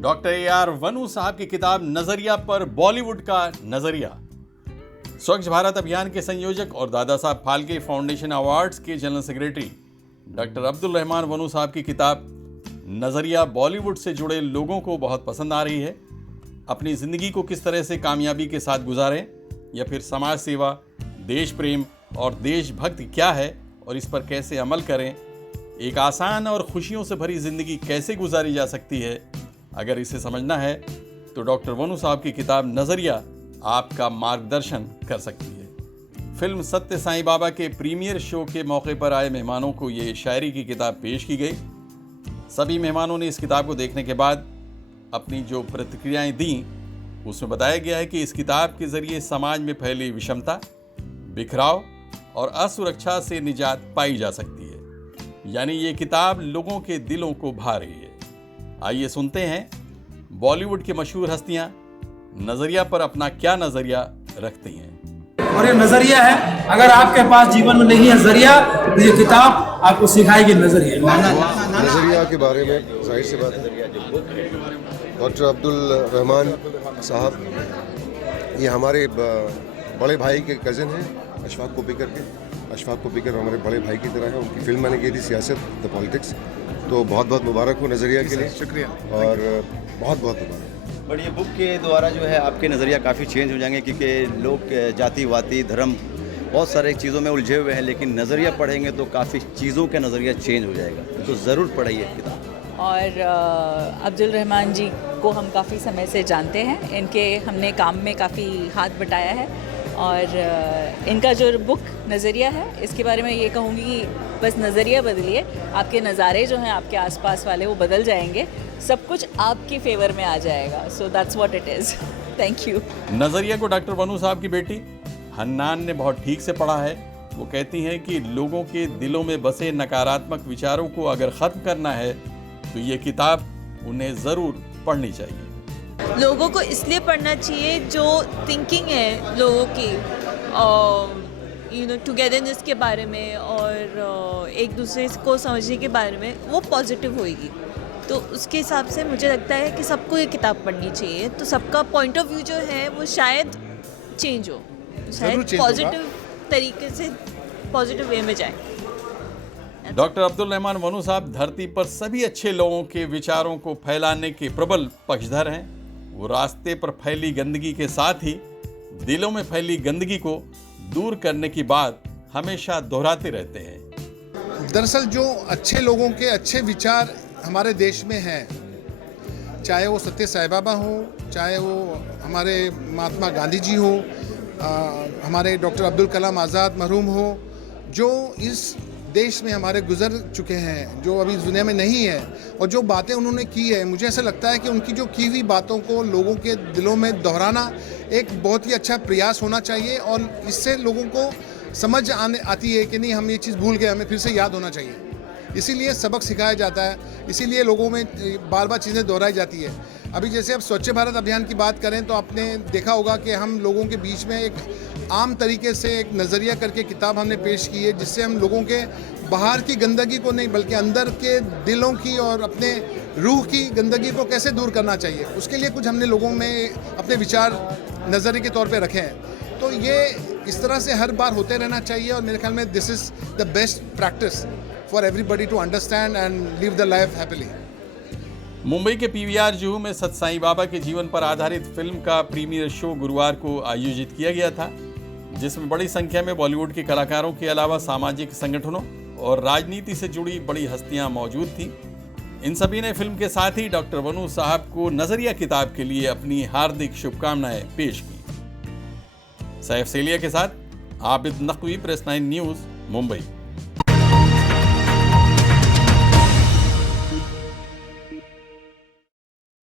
Doctor AR वनु साहब की किताब नजरिया पर बॉलीवुड का नजरिया। स्वच्छ भारत अभियान के संयोजक और दादा साहब फाल्के फाउंडेशन अवार्ड्स के general secretary doctor Abdul Rahman Vanu साहब की किताब नजरिया बॉलीवुड से जुड़े लोगों को बहुत पसंद आ रही है। अपनी जिंदगी को किस तरह से कामयाबी के साथ गुजारें या फिर समाज सेवा, देश प्रेम और देशभक्ति क्या है और इस पर कैसे अमल करें, एक आसान और खुशियों से भरी जिंदगी कैसे गुजारी जा सकती है, अगर इसे समझना है तो डॉक्टर वनु साहब की किताब नजरिया आपका मार्गदर्शन कर सकती है। फिल्म सत्य साईं बाबा के प्रीमियर शो के मौके पर आए मेहमानों को ये शायरी की किताब पेश की गई। सभी मेहमानों ने इस किताब को देखने के बाद अपनी जो प्रतिक्रियाएं दी, उसमें बताया गया है कि इस किताब के जरिए समाज में फैली विषमता, बिखराव और असुरक्षा से निजात पाई जा सकती है। यानी ये किताब लोगों के दिलों को भा रही है। आइए सुनते हैं बॉलीवुड की मशहूर हस्तियां नजरिया पर अपना क्या नजरिया रखती हैं। और ये नजरिया है, अगर आपके पास जीवन में नहीं है जरिया तो ये किताब आपको सिखाएगी नजरिया। नजरिया के बारे में जाहिर सी बात है, डॉक्टर अब्दुल रहमान साहब ये हमारे बड़े भाई के कज़न हैं, अशफाक कोपीकर के। अशफाक कोपीकर हमारे बड़े भाई की तरह है। उनकी फिल्म मैंने की थी सियासत, द पॉलिटिक्स। तो बहुत बहुत मुबारक हो नज़रिया के लिए, शुक्रिया और बहुत बहुत मुबारक। बट ये बुक के द्वारा जो है आपके नज़रिया काफ़ी चेंज हो जाएंगे, क्योंकि लोग जाति वाती धर्म बहुत सारे चीज़ों में उलझे हुए हैं, लेकिन नज़रिया पढ़ेंगे तो काफ़ी चीज़ों का नज़रिया चेंज हो जाएगा। तो ज़रूर पढ़िए किताब। और अब्दुल रहमान जी को हम काफ़ी समय से जानते हैं, इनके हमने काम में काफ़ी हाथ बटाया है और इनका जो बुक नज़रिया है इसके बारे में ये कहूँगी कि बस नज़रिया बदलिए, आपके नज़ारे जो हैं आपके आसपास वाले वो बदल जाएंगे, सब कुछ आपके फेवर में आ जाएगा। So that's what it is. Thank you. नजरिया को डॉक्टर वनु साहब की बेटी हन्नान ने बहुत ठीक से पढ़ा है। वो कहती हैं कि लोगों के दिलों में बसे नकारात्मक विचारों को अगर ख़त्म करना है तो ये किताब उन्हें ज़रूर पढ़नी चाहिए। लोगों को इसलिए पढ़ना चाहिए जो थिंकिंग है लोगों की, टुगेदरनेस के बारे में और एक दूसरे को समझने के बारे में, वो पॉजिटिव होएगी। तो उसके हिसाब से मुझे लगता है कि सबको ये किताब पढ़नी चाहिए, तो सबका पॉइंट ऑफ व्यू जो है वो शायद चेंज हो, शायद पॉजिटिव तरीके से पॉजिटिव वे में जाए। डॉक्टर अब्दुल रहमान वनु साहब धरती पर सभी अच्छे लोगों के विचारों को फैलाने के प्रबल पक्षधर हैं। वो रास्ते पर फैली गंदगी के साथ ही दिलों में फैली गंदगी को दूर करने की बात हमेशा दोहराते रहते हैं। दरअसल जो अच्छे लोगों के अच्छे विचार हमारे देश में हैं, चाहे वो सत्य साई बाबा हो, चाहे वो हमारे महात्मा गांधी जी हो, हमारे डॉक्टर अब्दुल कलाम आज़ाद मरहूम हो, जो इस देश में हमारे गुजर चुके हैं, जो अभी दुनिया में नहीं है, और जो बातें उन्होंने की है, मुझे ऐसा लगता है कि उनकी जो की हुई बातों को लोगों के दिलों में दोहराना एक बहुत ही अच्छा प्रयास होना चाहिए और इससे लोगों को समझ आती है कि नहीं, हम ये चीज़ भूल गए, हमें फिर से याद होना चाहिए। इसीलिए सबक सिखाया जाता है, इसीलिए लोगों में बार बार चीज़ें दोहराई जाती है। अभी जैसे अब स्वच्छ भारत अभियान की बात करें तो आपने देखा होगा कि हम लोगों के बीच में एक आम तरीके से एक नज़रिया करके किताब हमने पेश की है, जिससे हम लोगों के बाहर की गंदगी को नहीं बल्कि अंदर के दिलों की और अपने रूह की गंदगी को कैसे दूर करना चाहिए, उसके लिए कुछ हमने लोगों में अपने विचार नज़रिए के तौर पे रखे हैं। तो ये इस तरह से हर बार होते रहना चाहिए और मेरे ख्याल में this is the best practice for everybody to understand and live the life happily. Mumbai के PVR जुहू में सत्य साईं बाबा के जीवन पर आधारित फिल्म का प्रीमियर शो गुरुवार को आयोजित किया गया था, जिसमें बड़ी संख्या में बॉलीवुड के कलाकारों के अलावा सामाजिक संगठनों और राजनीति से जुड़ी बड़ी हस्तियां मौजूद थीं। इन सभी ने फिल्म के साथ ही डॉक्टर वनु साहब को नजरिया किताब के लिए अपनी हार्दिक शुभकामनाएं पेश की। सैफ सेलिया के साथ आबिद नकवी, प्रेस 9 न्यूज़, मुंबई।